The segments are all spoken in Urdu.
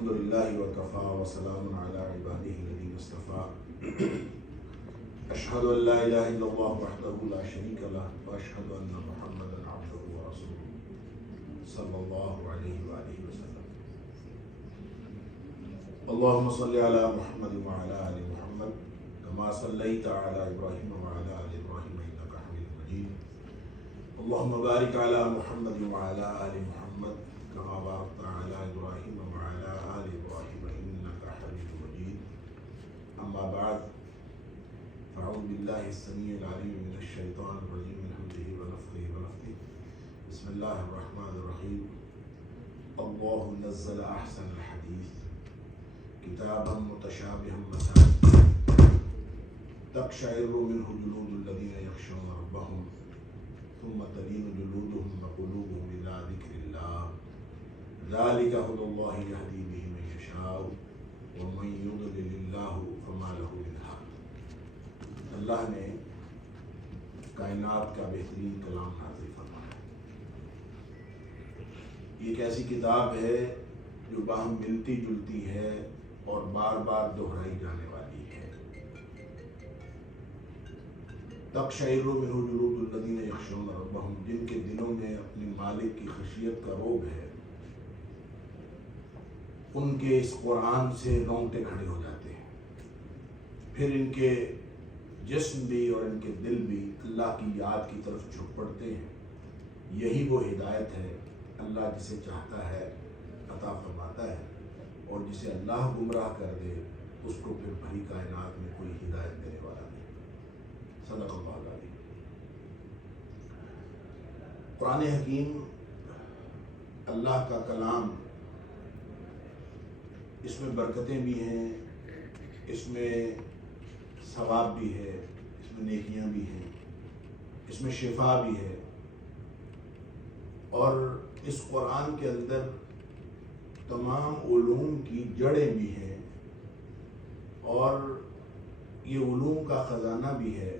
الحمد للہ وکفا وسلام علی عباده الذین اصطفى اشہد ان لا الہ الا اللہ وحدہ لا شریک لہ واشہد ان محمدا عبدہ ورسولہ صلی اللہ علیہ وآلہ وسلم اللہم صلی علی محمد وعلی آل محمد کما صلیت علی ابراہیم وعلی آل ابراہیم انک حمید مجید اللہم بارک علی محمد وعلی آل محمد کما بارکت علی ابراہیم وعلی آل ابراہیم انک حمید مجید اما بعد فاعوذ باللہ السمیع العلیم من الشیطان الرجیم من حمزہ ونفخہ ونفثہ بسم اللہ الرحمن الرحیم اللہ نزل احسن الحدیث کتابا متشابہا مثانی تقشعر منہ جلود الذین یخشون ربهم ثم تلین جلودهم وقلوبهم إلی ذکر اللہ ذلك هدى الله يهدي به من يشاء ومن يضلل الله فما له من هاد۔ اللہ نے کائنات کا بہترین کلام نازل فرمایا۔ یہ ایک ایسی کتاب ہے جو باہم ملتی جلتی ہے اور بار بار دہرائی جانے والی ہے۔ تقشعر منہ جلود الذین یخشون ربهم، جن کے دلوں میں اپنے مالک کی خشیت کا روب ہے، ان کے اس قرآن سے رونگٹے کھڑے ہو جاتے ہیں، پھر ان کے جسم بھی اور ان کے دل بھی اللہ کی یاد کی طرف جھک پڑتے ہیں۔ یہی وہ ہدایت ہے، اللہ جسے چاہتا ہے عطا فرماتا ہے، اور جسے اللہ گمراہ کر دے اس کو پھر بھری کائنات میں کوئی ہدایت دینے والا نہیں۔ صدق اللہ العظیم۔ قرآن حکیم اللہ کا کلام، اس میں برکتیں بھی ہیں، اس میں ثواب بھی ہے، اس میں نیکیاں بھی ہیں، اس میں شفا بھی ہے، اور اس قرآن کے اندر تمام علوم کی جڑیں بھی ہیں، اور یہ علوم کا خزانہ بھی ہے،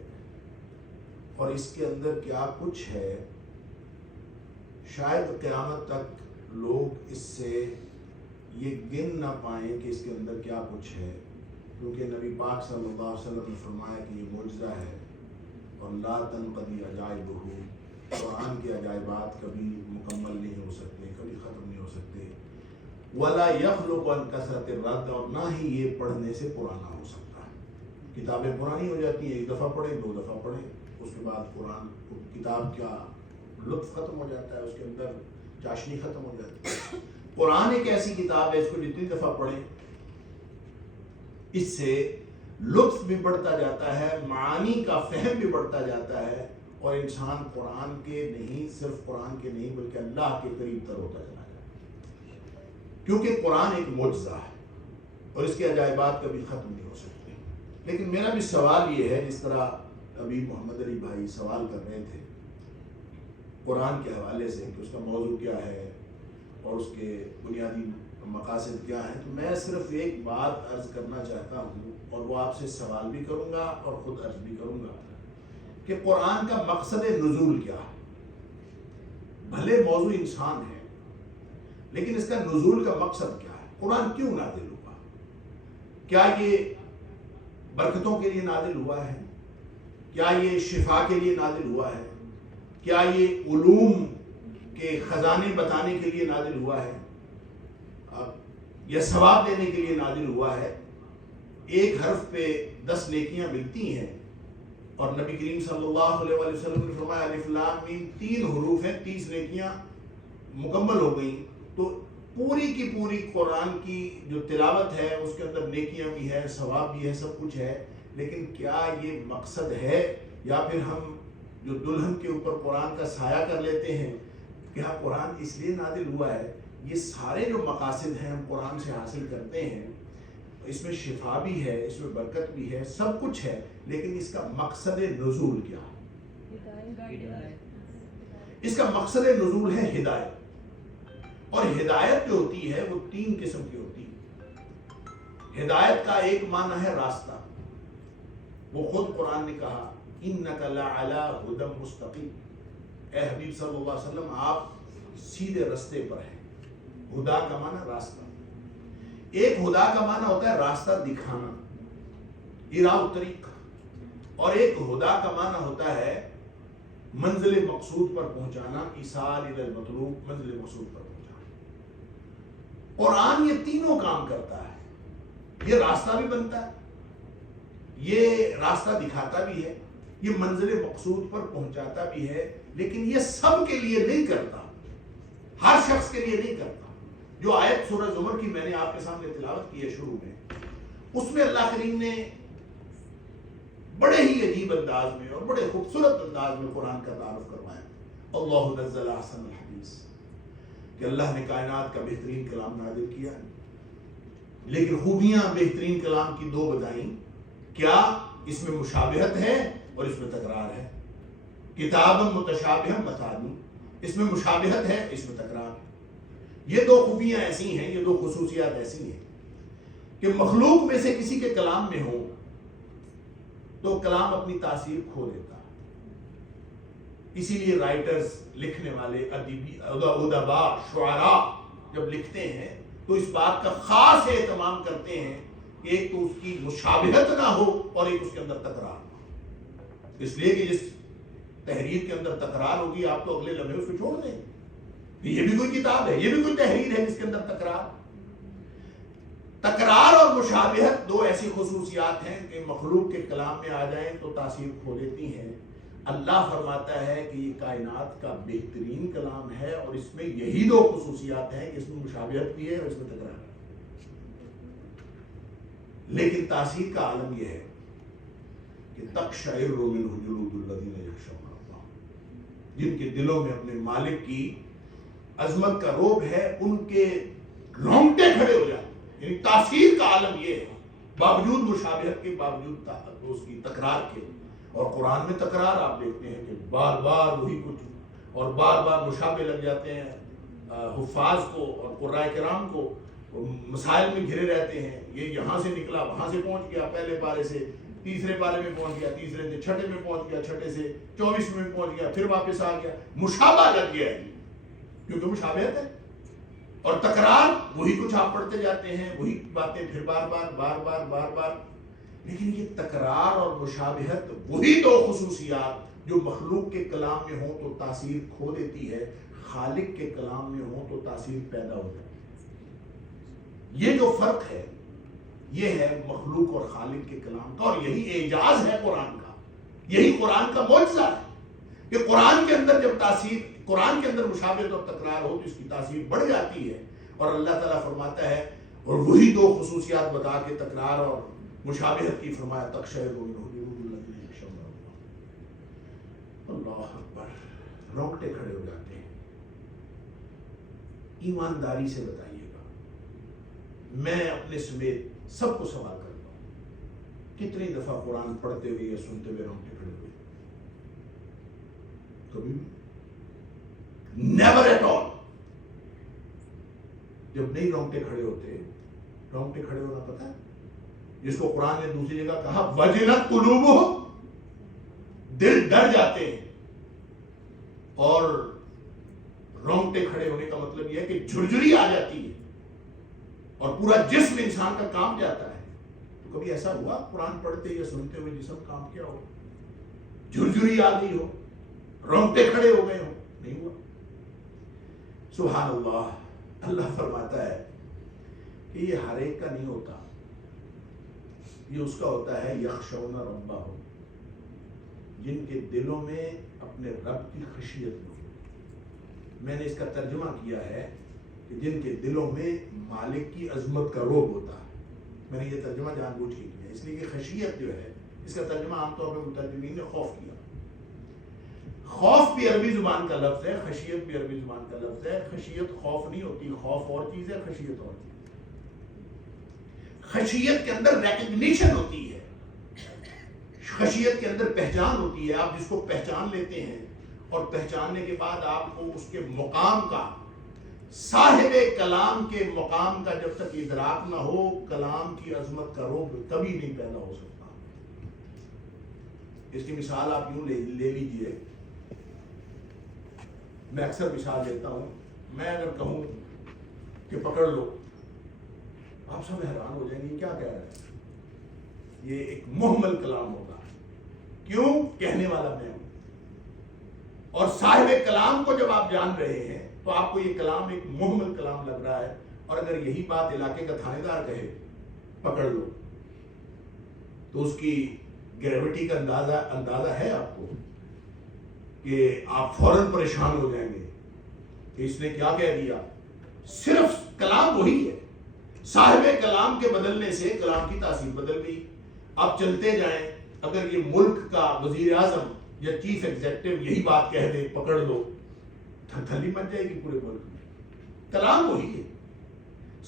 اور اس کے اندر کیا کچھ ہے شاید قیامت تک لوگ اس سے یہ گن نہ پائیں کہ اس کے اندر کیا کچھ ہے، کیونکہ نبی پاک صلی اللہ علیہ وسلم نے فرمایا کہ یہ معجزہ ہے اور لا تنقضی عجائبہ، قرآن کے عجائبات کبھی مکمل نہیں ہو سکتے، کبھی ختم نہیں ہو سکتے، ولا یخلق عن کثرت الرد، اور نہ ہی یہ پڑھنے سے پرانا ہو سکتا ہے۔ کتابیں پرانی ہو جاتی ہیں، ایک دفعہ پڑھیں، دو دفعہ پڑھیں، اس کے بعد قرآن کتاب کا لطف ختم ہو جاتا ہے، اس کے اندر چاشنی ختم ہو جاتی ہے۔ قرآن ایک ایسی کتاب ہے، اس کو جتنی دفعہ پڑھیں اس سے لطف بھی بڑھتا جاتا ہے، معانی کا فہم بھی بڑھتا جاتا ہے، اور انسان قرآن کے نہیں، صرف قرآن کے نہیں بلکہ اللہ کے قریب تر ہوتا چلا جاتا ہے، کیونکہ قرآن ایک معجزہ ہے اور اس کے عجائبات کبھی ختم نہیں ہو سکتے۔ لیکن میرا بھی سوال یہ ہے، جس طرح ابھی محمد علی بھائی سوال کر رہے تھے قرآن کے حوالے سے کہ اس کا موضوع کیا ہے اور اس کے بنیادی مقاصد کیا ہیں، تو میں صرف ایک بات عرض کرنا چاہتا ہوں، اور وہ آپ سے سوال بھی کروں گا اور خود عرض بھی کروں گا کہ قرآن کا مقصد نزول کیا ہے۔ بھلے موضوع انسان ہے، لیکن اس کا نزول کا مقصد کیا ہے؟ قرآن کیوں نازل ہوا؟ کیا یہ برکتوں کے لیے نازل ہوا ہے؟ کیا یہ شفا کے لیے نازل ہوا ہے؟ کیا یہ علوم کے خزانے بتانے کے لیے نازل ہوا ہے، یا ثواب دینے کے لیے نازل ہوا ہے؟ ایک حرف پہ 10 نیکیاں ملتی ہیں، اور نبی کریم صلی اللہ علیہ وآلہ وسلم نے فرمایا الف لام میم 3 حروف ہیں، 30 نیکیاں مکمل ہو گئیں۔ تو پوری کی پوری قرآن کی جو تلاوت ہے اس کے اندر نیکیاں بھی ہے، ثواب بھی ہے، سب کچھ ہے، لیکن کیا یہ مقصد ہے؟ یا پھر ہم جو دلہن کے اوپر قرآن کا سایہ کر لیتے ہیں، کیا قرآن اس لیے نازل ہوا ہے؟ یہ سارے جو مقاصد ہیں ہم قرآن سے حاصل کرتے ہیں، اس میں شفا بھی ہے، اس میں برکت بھی ہے، سب کچھ ہے، لیکن اس کا مقصد نزول کیا ہے؟ اس کا مقصد نزول ہے ہدایت، اور ہدایت جو ہوتی ہے وہ 3 قسم کی ہوتی ہے۔ ہدایت کا ایک معنی ہے راستہ، وہ خود قرآن نے کہا اِنَّكَ لَعَلَىٰ هُدًى مُسْتَقِيمٍ، اے حبیب صلی اللہ علیہ وسلم آپ سیدھے رستے پر ہیں۔ ہدا کا معنی راستہ۔ ایک ہدا کا معنی ہوتا ہے راستہ دکھانا، اراء الطریق، اور ایک ہدا کا معنی ہوتا ہے منزل مقصود پر پہنچانا، ایصال الی المطلوب، منزل مقصود پر پہنچانا۔ قرآن یہ تینوں کام کرتا ہے، یہ راستہ بھی بنتا ہے، یہ راستہ دکھاتا بھی ہے، یہ منزل مقصود پر پہنچاتا بھی ہے، لیکن یہ سب کے لیے نہیں کرتا، ہر شخص کے لیے نہیں کرتا۔ جو آیت سورہ زمر کی میں نے آپ کے سامنے تلاوت کی ہے شروع میں، اس میں اللہ کریم نے بڑے ہی عجیب انداز میں اور بڑے خوبصورت انداز میں قرآن کا تعارف کروایا۔ اللہ نزل احسن الحدیث، کہ اللہ نے کائنات کا بہترین کلام نازل کیا، لیکن خوبیاں بہترین کلام کی دو بتائیں۔ کیا؟ اس میں مشابہت ہے اور اس میں تکرار ہے۔ کتاب متشابہ مثانی، اس میں مشابہت ہے، اس میں تکرار ہے۔ یہ دو خوبیاں ایسی ہیں، یہ دو خصوصیات ایسی ہیں کہ مخلوق میں سے کسی کے کلام میں ہو تو کلام اپنی تاثیر کھو دیتا ہے۔ اسی لیے رائٹرز، لکھنے والے، ادباء، شعراء جب لکھتے ہیں تو اس بات کا خاص اہتمام کرتے ہیں کہ ایک تو اس کی مشابہت نہ ہو اور ایک اس کے اندر تکرار نہ ہو۔ اس لیے کہ جس تحریر کے اندر تکرار ہوگی آپ تو اگلے لمحے اس کو چھوڑ دیں کہ یہ بھی کوئی کتاب ہے، یہ بھی کوئی تحریر ہے جس کے اندر تکرار اور مشابہت دو ایسی خصوصیات ہیں کہ مخلوق کے کلام میں آ جائیں تو تاثیر کھو دیتی ہیں۔ اللہ فرماتا ہے کہ یہ کائنات کا بہترین کلام ہے اور اس میں یہی دو خصوصیات ہیں کہ اس میں مشابہت بھی ہے اور اس میں تکرار ہے، لیکن تاثیر کا عالم یہ ہے کہ تقشعر منہ جلود الذین یخشون اللہ، جن کے دلوں میں اپنے مالک کی عظمت کا رعب ہے، ان کے رونگٹے کھڑے ہو جاتے ہیں۔ یعنی تاثیر کا عالم یہ ہے، باوجود مشابہت کے، باوجود اس کی تکرار کے۔ اور قرآن میں تکرار آپ دیکھتے ہیں کہ بار بار وہی کچھ، اور بار بار مشابہ لگ جاتے ہیں حفاظ کو اور قراء کرام کو، مسائل میں گھرے رہتے ہیں۔ یہ یہاں سے نکلا، وہاں سے پہنچ گیا، پہلے پارے سے تیسرے پارے میں پہنچ گیا، تیسرے سے چھٹے میں پہنچ گیا، چھٹے سے 24 میں پہنچ گیا، پھر واپس آ گیا۔ مشابہ لگ گیا ہے کیونکہ مشابہت ہے، اور تکرار وہی کچھ آپ پڑھتے جاتے ہیں، وہی باتیں پھر بار بار بار بار بار بار۔ لیکن یہ تکرار اور مشابہت وہی دو خصوصیات جو مخلوق کے کلام میں ہوں تو تاثیر کھو دیتی ہے، خالق کے کلام میں ہوں تو تاثیر پیدا ہو جاتی ہے۔ یہ جو فرق ہے یہ ہے مخلوق اور خالق کے کلام کا، اور یہی اعجاز ہے قرآن کا، یہی قرآن کا معجزہ ہے کہ قرآن کے اندر جب قرآن کے اندر مشابہت اور تکرار ہو تو اس کی تاثیر بڑھ جاتی ہے۔ اور اللہ تعالیٰ فرماتا ہے، اور وہی دو خصوصیات بتا کے تکرار اور مشابہت کی فرمایا، تقشعر منہ جلود الذین یخشون اللہ۔ اللہ اکبر، رونگٹے کھڑے ہو جاتے ہیں۔ ایمانداری سے بتائیے گا، میں اپنے سمیت سب کو سوال کرتا ہوں، کتنی دفعہ قرآن پڑھتے ہوئے یا سنتے ہوئے رونگٹے کھڑے ہوئے؟ کبھی بھی نیور ایٹ آل۔ جب نہیں رونگٹے کھڑے ہوتے، رونگٹے کھڑے ہونا پتہ ہے جس کو قرآن نے دوسری جگہ کہا وجلت قلوبہم، دل ڈر جاتے ہیں۔ اور رونگٹے کھڑے ہونے کا مطلب یہ ہے کہ جھرجھری آ جاتی ہے اور پورا جسم انسان کا کام جاتا ہے۔ تو کبھی ایسا ہوا قرآن پڑھتے یا سنتے ہوئے جسم کام کیا ہو، جھرجھری آ گئی ہو، رونگٹے کھڑے ہو گئے ہو؟ نہیں ہوا۔ سبحان اللہ۔ اللہ فرماتا ہے کہ یہ ہر ایک کا نہیں ہوتا، یہ اس کا ہوتا ہے یخشون ربہم، جن کے دلوں میں اپنے رب کی خشیت ہو۔ میں نے اس کا ترجمہ کیا ہے کہ جن کے دلوں میں مالک کی عظمت کا رعب ہوتا ہے۔ میں نے یہ ترجمہ جان بوجھ کے کیا اس لیے کہ خشیت جو ہے، اس کا ترجمہ عام طور پہ مترجمین نے خوف کیا۔ خوف بھی عربی زبان کا لفظ ہے، خشیت بھی عربی زبان کا لفظ ہے۔ خشیت خوف نہیں ہوتی، خوف اور چیز ہے، خشیت اور چیز ہے۔ خشیت کے اندر ریکگنیشن ہوتی ہے، خشیت کے اندر پہچان ہوتی ہے۔ آپ جس کو پہچان لیتے ہیں اور پہچاننے کے بعد آپ کو اس کے مقام کا، صاحب کلام کے مقام کا جب تک ادراک نہ ہو، کلام کی عظمت کا رعب کبھی نہیں پیدا ہو سکتا۔ اس کی مثال آپ یوں لے لیجئے، میں اکثر مثال دیتا ہوں، میں اگر کہوں کہ پکڑ لو آپ سب حیران ہو جائیں گے کیا کہہ رہے ہیں. یہ ایک محمل کلام ہوگا. کیوں؟ کہنے والا میں ہوں. اور صاحب کلام کو جب آپ جان رہے ہیں تو آپ کو یہ کلام ایک محمل کلام لگ رہا ہے. اور اگر یہی بات علاقے کا تھانے دار کہے پکڑ لو تو اس کی گریوٹی کا اندازہ ہے آپ کو کہ آپ فوراً پریشان ہو جائیں گے کہ اس نے کیا کہہ دیا. صرف کلام وہی ہے. صاحب کلام کے بدلنے سے کلام کی تاثیر بدل گئی. آپ چلتے جائیں, اگر یہ ملک کا وزیر اعظم یا چیف ایگزیکٹو یہی بات کہہ دے پکڑ لو, تھلی مچ جائے گی پورے ملک میں. کلام وہی ہے.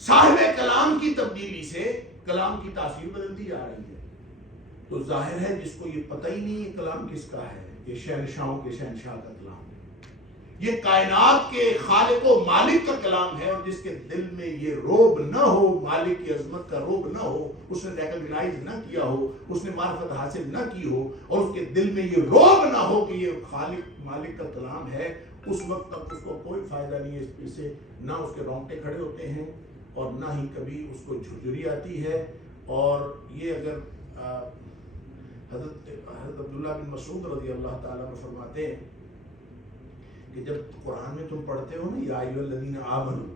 صاحب کلام کی تبدیلی سے کلام کی تاثیر بدلتی جا رہی ہے. تو ظاہر ہے جس کو یہ پتہ ہی نہیں ہے کلام کس کا ہے, یہ شہنشاہوں کے شہنشاہ کا کلام ہے, یہ کائنات کے خالق و مالک کا کلام ہے. اور جس کے دل میں یہ روب نہ ہو, مالک کی عظمت کا روب نہ ہو, اس نے ریکگنائز نہ کیا ہو, اس نے معرفت حاصل نہ کی ہو, اور اس کے دل میں یہ روب نہ ہو کہ یہ خالق مالک کا کلام ہے, اس وقت تک اس کو کوئی فائدہ نہیں ہے. اس سے نہ اس کے رونگٹے کھڑے ہوتے ہیں اور نہ ہی کبھی اس کو جھرجھری آتی ہے. اور یہ اگر حضرت عبداللہ بن مسعود رضی اللہ تعالیٰ عنہ فرماتے ہیں کہ جب قرآن میں تم پڑھتے ہو نا یا ایھا الذین آمنوا,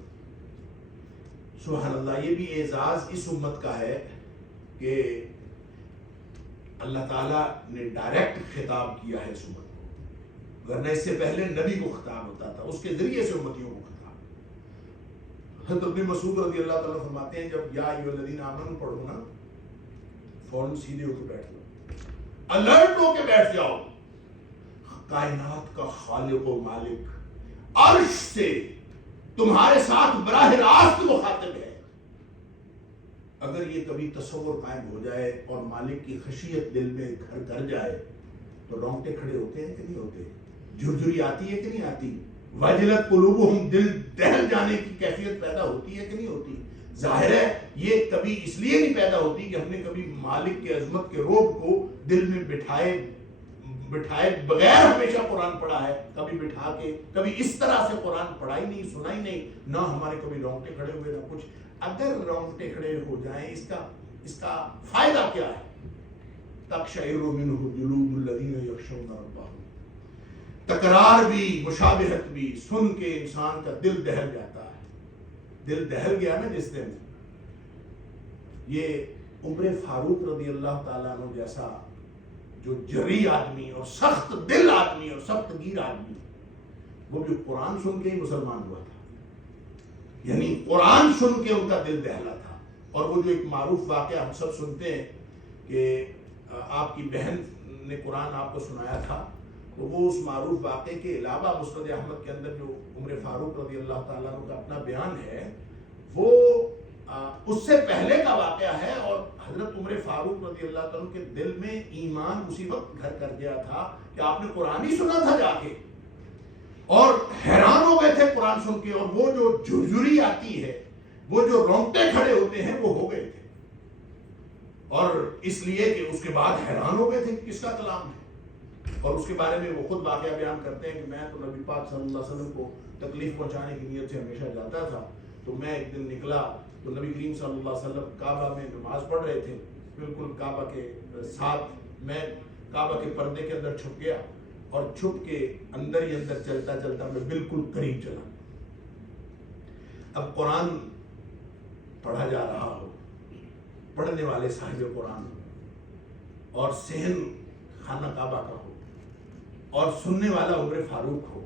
سبحان اللہ, یہ بھی اعزاز اس امت کا ہے کہ اللہ تعالیٰ نے ڈائریکٹ خطاب کیا ہے اس امت کو, ورنہ اس سے پہلے نبی کو خطاب ہوتا تھا, اس کے ذریعے سے امتیوں کو خطاب. حضرت ابن مسعود رضی اللہ تعالیٰ فرماتے ہیں جب یا ایھا الذین آمنوا پڑھو نا, فوراً سیدھے ہو کے بیٹھ جاؤ, الرٹ ہو کے بیٹھ جاؤ. کائنات کا خالق و مالک عرش سے تمہارے ساتھ براہ راست مخاطب ہے. اگر یہ کبھی تصور قائم ہو جائے اور مالک کی خشیت دل میں گھر کر جائے تو رونگٹے کھڑے ہوتے ہیں کہ نہیں ہوتے, جھرجھری آتی ہے کہ نہیں آتی, وجلت قلوبہم, دل دہل جانے کی کیفیت پیدا ہوتی ہے کہ نہیں ہوتی. ظاہر ہے یہ کبھی اس لیے نہیں پیدا ہوتی کہ ہم نے کبھی مالک کی عظمت کے روب کو دل میں بٹھائے بغیر ہمیشہ قرآن پڑھا ہے, کبھی بٹھا کے, کبھی اس طرح سے قرآن پڑھا ہی نہیں, سنا ہی نہیں, نہ ہمارے کبھی رونگٹے کھڑے ہوئے نہ کچھ. اگر رونگٹے کھڑے ہو جائیں اس کا فائدہ کیا ہے؟ تقشعر منہ جلود الذین یخشون ربہم. تکرار بھی مشابہت بھی سن کے انسان کا دل دہل جاتا ہے. دل دہل گیا نا جس دن, یہ عمر فاروق رضی اللہ تعالیٰ عنہ جیسا جو جری آدمی اور سخت دل آدمی اور سخت گیر آدمی, وہ بھی قرآن سن کے ہی مسلمان ہوا تھا. یعنی قرآن سن کے ان کا دل دہلا تھا. اور وہ جو ایک معروف واقعہ ہم سب سنتے ہیں کہ آپ کی بہن نے قرآن آپ کو سنایا تھا, تو وہ اس معروف واقعے کے علاوہ مسند احمد کے اندر جو عمر فاروق رضی اللہ تعالیٰ عنہ کا اپنا بیان ہے وہ اس سے پہلے کا واقعہ ہے. اور حضرت عمر فاروق رضی اللہ تعالیٰ کے دل میں ایمان اسی وقت گھر کر گیا تھا کہ آپ نے قرآن ہی سنا تھا جا کے, اور حیران ہو گئے تھے قرآن سن کے. اور وہ جو جھرجھری آتی ہے, وہ جو رونگٹے کھڑے ہوتے ہیں, وہ ہو گئے تھے. اور اس لیے کہ اس کے بعد حیران ہو گئے تھے کس کا کلام ہے. اور اس کے بارے میں وہ خود واقعہ بیان کرتے ہیں کہ میں تو نبی پاک صلی اللہ علیہ وسلم کو تکلیف پہنچانے کی نیت سے ہمیشہ جاتا تھا. تو میں ایک دن نکلا تو نبی کریم صلی اللہ علیہ وسلم کعبہ میں نماز پڑھ رہے تھے, بالکل کعبہ کے ساتھ. میں کعبہ کے پردے کے اندر چھپ گیا اور چھپ کے اندر ہی اندر چلتا چلتا میں بالکل قریب چلا. اب قرآن پڑھا جا رہا ہو, پڑھنے والے صاحب قرآن اور صحن خانہ کعبہ کا ہو اور سننے والا عمر فاروق ہو,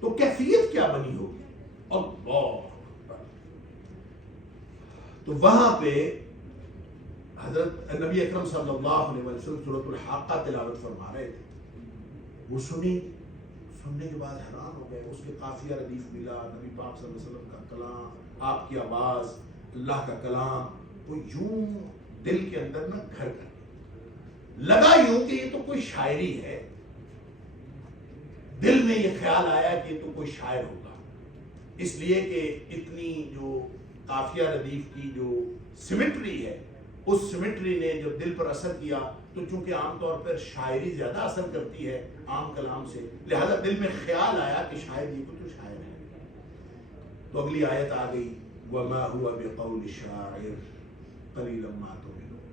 تو کیفیت کیا بنی ہوگی. اللہ, تو وہاں پہ حضرت نبی اکرم صلی اللہ علیہ وسلم سورۃ الحاقہ تلاوت فرما رہے تھے. وہ سننے کے بعد حیران ہو گئے. اس کے قافیہ ردیف ملا, نبی پاک صلی اللہ علیہ وسلم کا کلام, آپ کی آواز, اللہ کا کلام, وہ یوں دل کے اندر نہ گھر کر لگا یوں کہ یہ تو کوئی شاعری ہے. دل میں یہ خیال آیا کہ یہ تو کوئی شاعر ہوگا, اس لیے کہ اتنی جو قافیہ ردیف کی جو سیمیٹری ہے, اس سیمیٹری نے جو دل پر اثر کیا. تو چونکہ عام طور پر شاعری زیادہ اثر کرتی ہے عام کلام سے, لہذا دل میں خیال آیا کہ شاید یہ تو شاعر ہے. تو اگلی آیت آ گئی وما هو بقول شاعر قلیلا ما تؤمنون،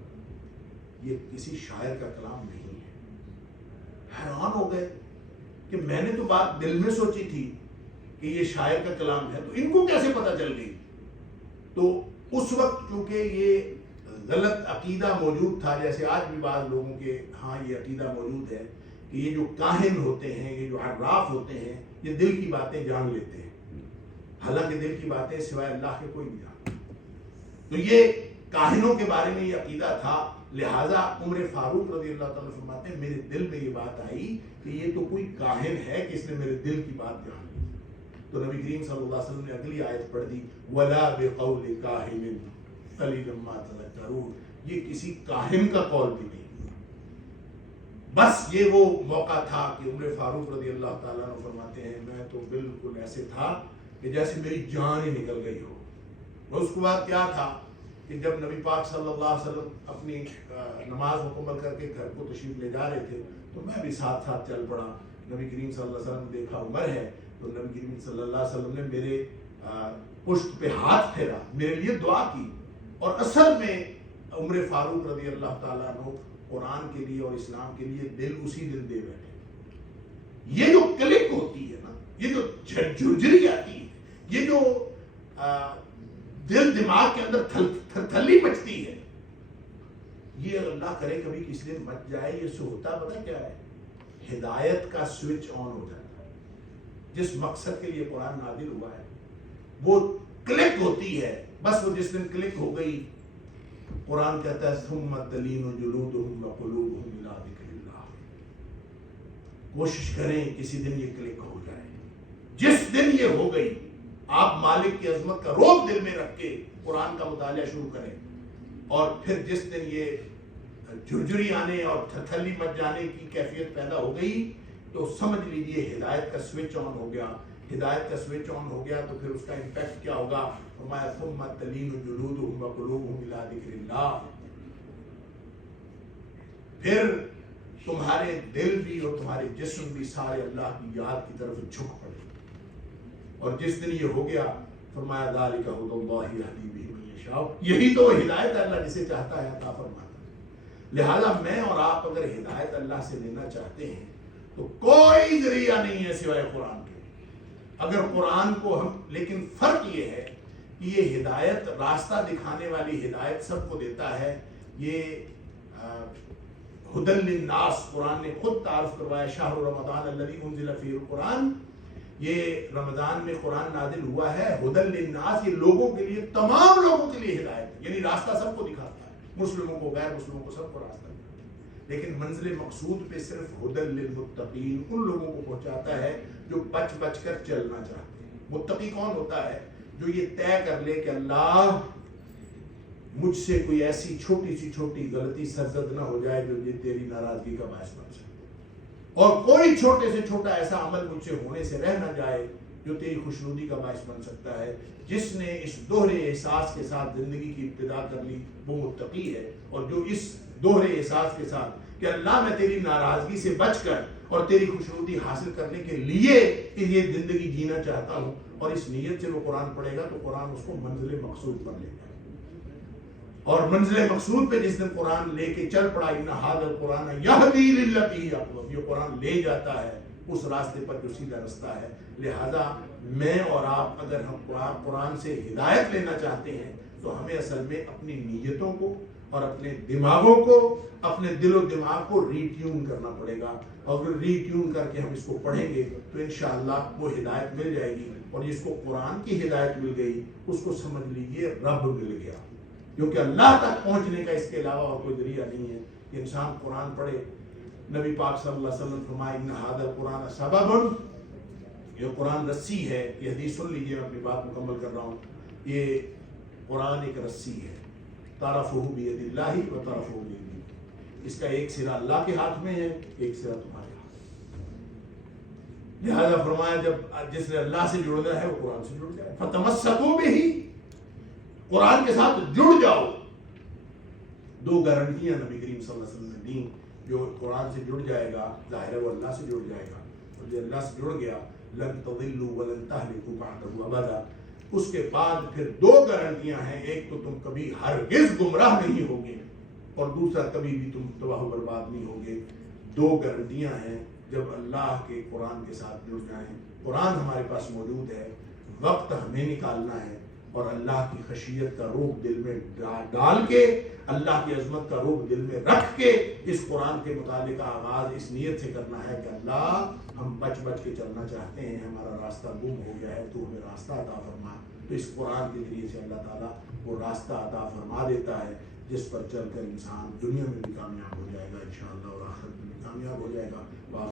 یہ کسی شاعر کا کلام نہیں ہے۔ حیران ہو گئے کہ میں نے تو بات دل میں سوچی تھی کہ یہ شاعر کا کلام ہے، تو ان کو کیسے پتہ چل گئی؟ تو اس وقت چونکہ یہ غلط عقیدہ موجود تھا، جیسے آج بھی بعض لوگوں کے ہاں یہ عقیدہ موجود ہے کہ یہ جو کاہن ہوتے ہیں، یہ جو عراف ہوتے ہیں، یہ دل کی باتیں جان لیتے ہیں، حالانکہ دل کی باتیں سوائے اللہ کے کوئی نہیں جانتا۔ تو یہ کاہنوں کے بارے میں یہ عقیدہ تھا، لہٰذا عمر فاروق رضی اللہ تعالیٰ فرماتے ہیں میرے دل میں یہ بات آئی کہ یہ تو کوئی کاہن ہے کہ اس نے میرے دل کی بات جان لی۔ تو نبی کریم صلی اللہ علیہ وسلم نے اگلی آیت پڑھ دی، وَلَا بِقَوْلِ كَاهِنٍ قَلِيلًا مَا تَذَكَّرُونَ، یہ کسی کاہن کا قول بھی نہیں۔ بس یہ وہ موقع تھا کہ عمر فاروق رضی اللہ تعالیٰ عنہ فرماتے ہیں میں تو بالکل ایسے تھا کہ جیسے میری جان ہی نکل گئی ہو۔ اور اس کے بعد کیا تھا کہ جب نبی پاک صلی اللہ علیہ وسلم اپنی نماز مکمل کر کے گھر کو تشریف لے جا رہے تھے تو میں بھی ساتھ ساتھ چل پڑا۔ نبی کریم صلی اللہ علیہ وسلم نے دیکھا عمر ہے، تو نبی کریم صلی اللہ علیہ وسلم نے میرے پشت پہ ہاتھ پھیرا، میرے لیے دعا کی، اور اصل میں عمر فاروق رضی اللہ تعالیٰ عنہ قرآن کے لیے اور اسلام کے لیے دل اسی دن دے بیٹھے۔ یہ جو کلک ہوتی ہے نا، یہ جو جھرجھری آتی ہے، یہ جو دل دماغ کے اندر تھلی مچتی ہے، یہ اللہ کرے کبھی کسی دن مچ جائے، یہ سے ہوتا پتہ کیا ہے؟ ہدایت کا سوئچ آن ہو جاتا ہے۔ جس مقصد کے لیے قرآن نازل ہوا ہے وہ کلک ہوتی ہے، بس وہ جس دن کلک ہو گئی، قرآن کہتا ہے ثم تلین جلودہم وقلوبہم الی ذکر اللہ۔ کوشش کریں کسی دن یہ کلک ہو جائے۔ جس دن یہ ہو گئی، آپ مالک کی عظمت کا روب دل میں رکھ کے قرآن کا مطالعہ شروع کریں، اور پھر جس دن یہ جھرجھری آنے اور تھلی مچ جانے کی کیفیت پیدا ہو گئی تو سمجھ لیجئے ہدایت کا سوئچ آن ہو گیا۔ ہدایت کا سوئچ آن ہو گیا تو پھر اس کا امپیکٹ کیا ہوگا؟ فرمایا ثم تلین جلودہم وقلوبہم الی ذکر اللہ، پھر تمہارے دل بھی اور تمہارے جسم بھی سارے اللہ کی یاد کی طرف جھک پڑے۔ اور جس دن یہ ہو گیا فرمایا ذالک ھدی اللہ یہدی بہ من یشاء، یہی تو ہدایت ہے، اللہ جسے چاہتا ہے عطا فرماتا ہے۔ لہذا میں اور آپ اگر ہدایت اللہ سے لینا چاہتے ہیں تو کوئی ذریعہ نہیں ہے سوائے قرآن کے۔ اگر قرآن کو ہم، لیکن فرق یہ ہے کہ یہ ہدایت راستہ دکھانے والی ہدایت سب کو دیتا ہے، یہ ہدی للناس قرآن نے خود تعارف کروایا، شہر رمضان الذی انزل فیہ القرآن، یہ رمضان میں قرآن نازل ہوا ہے، ہدی للناس، یہ لوگوں کے لیے، تمام لوگوں کے لیے ہدایت، یعنی راستہ سب کو دکھاتا ہے، مسلموں کو، غیر مسلموں کو، سب کو راستہ دکھاتا ہے، لیکن منزل مقصود پہ صرف ہدی للمتقین، ان لوگوں کو پہنچاتا ہے جو بچ بچ کر چلنا چاہتے ہیں۔ متقی کون ہوتا ہے؟ جو یہ طے کر لے کہ اللہ مجھ سے کوئی ایسی چھوٹی سی چھوٹی غلطی سرزد نہ ہو جائے جو یہ تیری ناراضگی کا باعث بن جائے، اور کوئی چھوٹے سے چھوٹا ایسا عمل مجھ سے ہونے سے رہ نہ جائے جو تیری خوشنودی کا باعث بن سکتا ہے۔ جس نے اس دوہرے احساس کے ساتھ زندگی کی ابتدا کر لی وہ متقی ہے، اور جو اس دوہرے احساس کے ساتھ کہ اللہ میں تیری ناراضگی سے بچ کر اور تیری خوشنودی حاصل کرنے کے لیے یہ زندگی جینا چاہتا ہوں، اور اس نیت سے وہ قرآن پڑھے گا تو قرآن اس کو منزل مقصود پر لے گا، اور منزل مقصود پہ جس دن قرآن لے کے چل پڑا، ان ھذا القرآن یہدی للتی ہی اقوم، یہ قرآن لے جاتا ہے اس راستے پر جو سیدھا رستہ ہے۔ لہذا میں اور آپ اگر ہم قرآن سے ہدایت لینا چاہتے ہیں تو ہمیں اصل میں اپنی نیتوں کو اور اپنے دماغوں کو، اپنے دل و دماغ کو ری ٹیون کرنا پڑے گا، اور اگر ری ٹیون کر کے ہم اس کو پڑھیں گے تو انشاءاللہ وہ ہدایت مل جائے گی، اور جس کو قرآن کی ہدایت مل گئی اس کو سمجھ لیجیے رب مل گیا، کیونکہ اللہ تک پہنچنے کا اس کے علاوہ اور کوئی ذریعہ نہیں ہے کہ انسان قرآن پڑھے۔ نبی پاک صلی اللہ علیہ وسلم فرمائے ان ھذا القرآن سبب، یہ قرآن رسی ہے، یہ حدیث سن لیجیے، میں اپنی بات مکمل کر رہا ہوں، یہ قرآن ایک رسی ہے، طرفہ بید اللہ و طرفہ بید، اس کا ایک سرا اللہ کے ہاتھ میں ہے، ایک سرا تمہارے ہاتھ میں۔ لہذا فرمایا جب جس نے اللہ سے جڑنا ہے وہ قرآن سے جڑ جائے، فتمسکوا بہ، قرآن کے ساتھ جڑ جاؤ۔ دو گارنٹیاں نبی کریم صلی اللہ علیہ وسلم نے دیں، جو قرآن سے جڑ جائے گا ظاہر ہے وہ اللہ سے جڑ جائے گا، اور جو اللہ سے جڑ گیا لن تضلوا ولن تهلكوا بعده ابدا، اس کے بعد پھر 2 گارنٹیاں ہیں، ایک تو تم کبھی ہرگز گمراہ نہیں ہوگے اور دوسرا کبھی بھی تم تباہ و برباد نہیں ہوگے۔ 2 گارنٹیاں ہیں جب اللہ کے قرآن کے ساتھ جڑ جائیں۔ قرآن ہمارے پاس موجود ہے، وقت ہمیں نکالنا ہے اور اللہ کی خشیت کا روح دل میں ڈال کے، اللہ کی عظمت کا روح دل میں رکھ کے اس قرآن کے مطالعے کا آغاز اس نیت سے کرنا ہے کہ اللہ ہم بچ بچ کے چلنا چاہتے ہیں، ہمارا راستہ گم ہو گیا ہے، تو ہمیں راستہ عطا فرما۔ تو اس قرآن کے ذریعے سے اللہ تعالیٰ وہ راستہ عطا فرما دیتا ہے جس پر چل کر انسان دنیا میں بھی کامیاب ہو جائے گا انشاءاللہ اور آخرت میں بھی کامیاب ہو جائے گا۔